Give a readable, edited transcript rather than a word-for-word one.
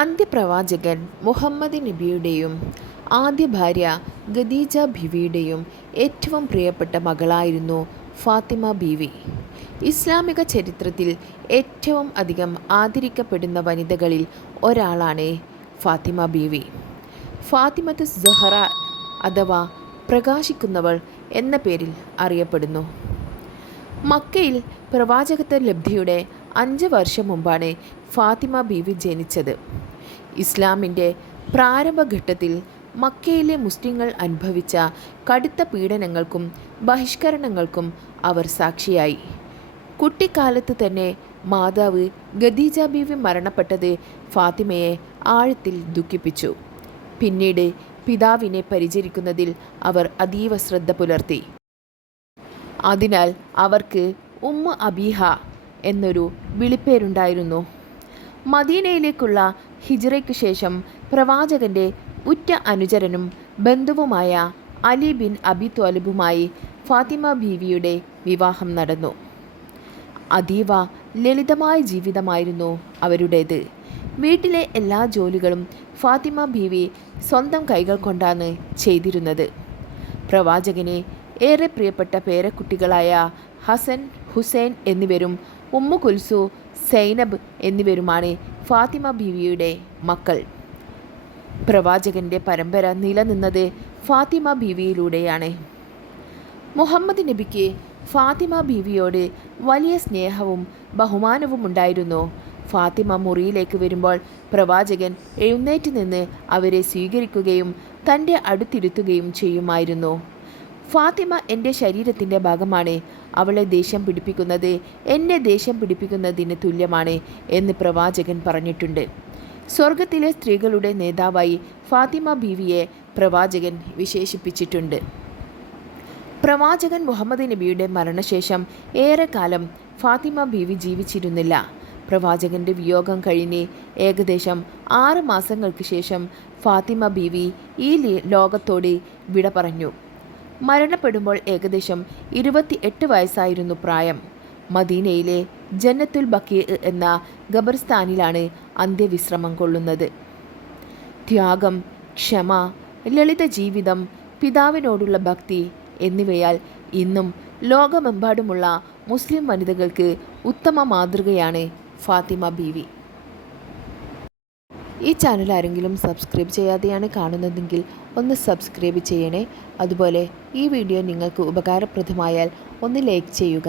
അന്ത്യപ്രവാചകൻ മുഹമ്മദ് നബിയുടെയും ആദ്യ ഭാര്യ ഖദീജ ബീവിയുടെയും ഏറ്റവും പ്രിയപ്പെട്ട മകളായിരുന്നു ഫാത്തിമ ബീവി. ഇസ്ലാമിക ചരിത്രത്തിൽ ഏറ്റവും അധികം ആദരിക്കപ്പെടുന്ന വനിതകളിൽ ഒരാളാണ് ഫാത്തിമ ബീവി. ഫാത്തിമത്ത് സുഹറ അഥവാ പ്രകാശിക്കുന്നവൾ എന്ന പേരിൽ അറിയപ്പെടുന്നു. മക്കയിൽ പ്രവാചകത്വ ലബ്ധിയുടെ 5 വർഷം മുമ്പാണ് ഫാത്തിമ ബീവി ജനിച്ചത്. ഇസ്ലാമിൻ്റെ പ്രാരംഭഘട്ടത്തിൽ മക്കയിലെ മുസ്ലിങ്ങൾ അനുഭവിച്ച കടുത്ത പീഡനങ്ങൾക്കും ബഹിഷ്കരണങ്ങൾക്കും അവർ സാക്ഷിയായി. കുട്ടിക്കാലത്ത് തന്നെ മാതാവ് ഖദീജ ബീവി മരണപ്പെട്ടത് ഫാത്തിമയെ ആഴത്തിൽ ദുഃഖിപ്പിച്ചു. പിന്നീട് പിതാവിനെ പരിചരിക്കുന്നതിൽ അവർ അതീവ ശ്രദ്ധ പുലർത്തി. അതിനാൽ അവർക്ക് ഉമ്മ അബീഹ എന്നൊരു വിളിപ്പേരുണ്ടായിരുന്നു. മദീനയിലേക്കുള്ള ഹിജ്റയ്ക്കു ശേഷം പ്രവാചകൻ്റെ ഉറ്റ അനുചരനും ബന്ധുവുമായ അലി ബിൻ അബി ത്വാലിബുമായി ഫാത്തിമ ബീവിയുടെ വിവാഹം നടന്നു. അതീവ ലളിതമായ ജീവിതമായിരുന്നു അവരുടേത്. വീട്ടിലെ എല്ലാ ജോലികളും ഫാത്തിമ ബീവി സ്വന്തം കൈകൾ കൊണ്ടാണ് ചെയ്തിരുന്നത്. പ്രവാചകന് ഏറെ പ്രിയപ്പെട്ട പേരക്കുട്ടികളായ ഹസൻ, ഹുസൈൻ എന്നിവരും ഉമ്മു കുൽസു, സൈനബ് എന്നിവരുമാണ് ഫാത്തിമ ബീവിയുടെ മക്കൾ. പ്രവാചകൻ്റെ പരമ്പര നിലനിന്നത് ഫാത്തിമ ബീവിയിലൂടെയാണ്. മുഹമ്മദ് നബിക്ക് ഫാത്തിമ ബീവിയോട് വലിയ സ്നേഹവും ബഹുമാനവും ഉണ്ടായിരുന്നു. ഫാത്തിമ മുറിയിലേക്ക് വരുമ്പോൾ പ്രവാചകൻ എഴുന്നേറ്റ് നിന്ന് അവരെ സ്വീകരിക്കുകയും തൻ്റെ അടുത്തിരുത്തുകയും ചെയ്യുമായിരുന്നു. ഫാത്തിമ എൻ്റെ ശരീരത്തിൻ്റെ ഭാഗമാണ്. അവളെ ദേഷ്യം പിടിപ്പിക്കുന്നത് എന്നെ ദേഷ്യം പിടിപ്പിക്കുന്നതിന് തുല്യമാണ് എന്ന് പ്രവാചകൻ പറഞ്ഞിട്ടുണ്ട്. സ്വർഗത്തിലെ സ്ത്രീകളുടെ നേതാവായി ഫാത്തിമ ബീവിയെ പ്രവാചകൻ വിശേഷിപ്പിച്ചിട്ടുണ്ട്. പ്രവാചകൻ മുഹമ്മദ് നബിയുടെ മരണശേഷം ഏറെക്കാലം ഫാത്തിമ ബീവി ജീവിച്ചിരുന്നില്ല. പ്രവാചകൻ്റെ വിയോഗം കഴിഞ്ഞ് ഏകദേശം 6 മാസങ്ങൾക്ക് ശേഷം ഫാത്തിമ ബീവി ഈ ലോകത്തോട് വിട പറഞ്ഞു. മരണപ്പെടുമ്പോൾ ഏകദേശം 28 വയസ്സായിരുന്നു പ്രായം. മദീനയിലെ ജന്നത്തുൽ ബഖീ എന്ന ഖബർസ്ഥാനിലാണ് അന്ത്യവിശ്രമം കൊള്ളുന്നത്. ത്യാഗം, ക്ഷമ, ലളിത ജീവിതം, പിതാവിനോടുള്ള ഭക്തി എന്നിവയാൽ ഇന്നും ലോകമെമ്പാടുമുള്ള മുസ്ലിം വനിതകൾക്ക് ഉത്തമ മാതൃകയാണ് ഫാത്തിമ ബീവി. ഈ ചാനൽ ആരെങ്കിലും സബ്സ്ക്രൈബ് ചെയ്യാതെയാണ് കാണുന്നതെങ്കിൽ ഒന്ന് സബ്സ്ക്രൈബ് ചെയ്യണേ. അതുപോലെ ഈ വീഡിയോ നിങ്ങൾക്ക് ഉപകാരപ്രദമായാൽ ഒന്ന് ലൈക്ക് ചെയ്യുക.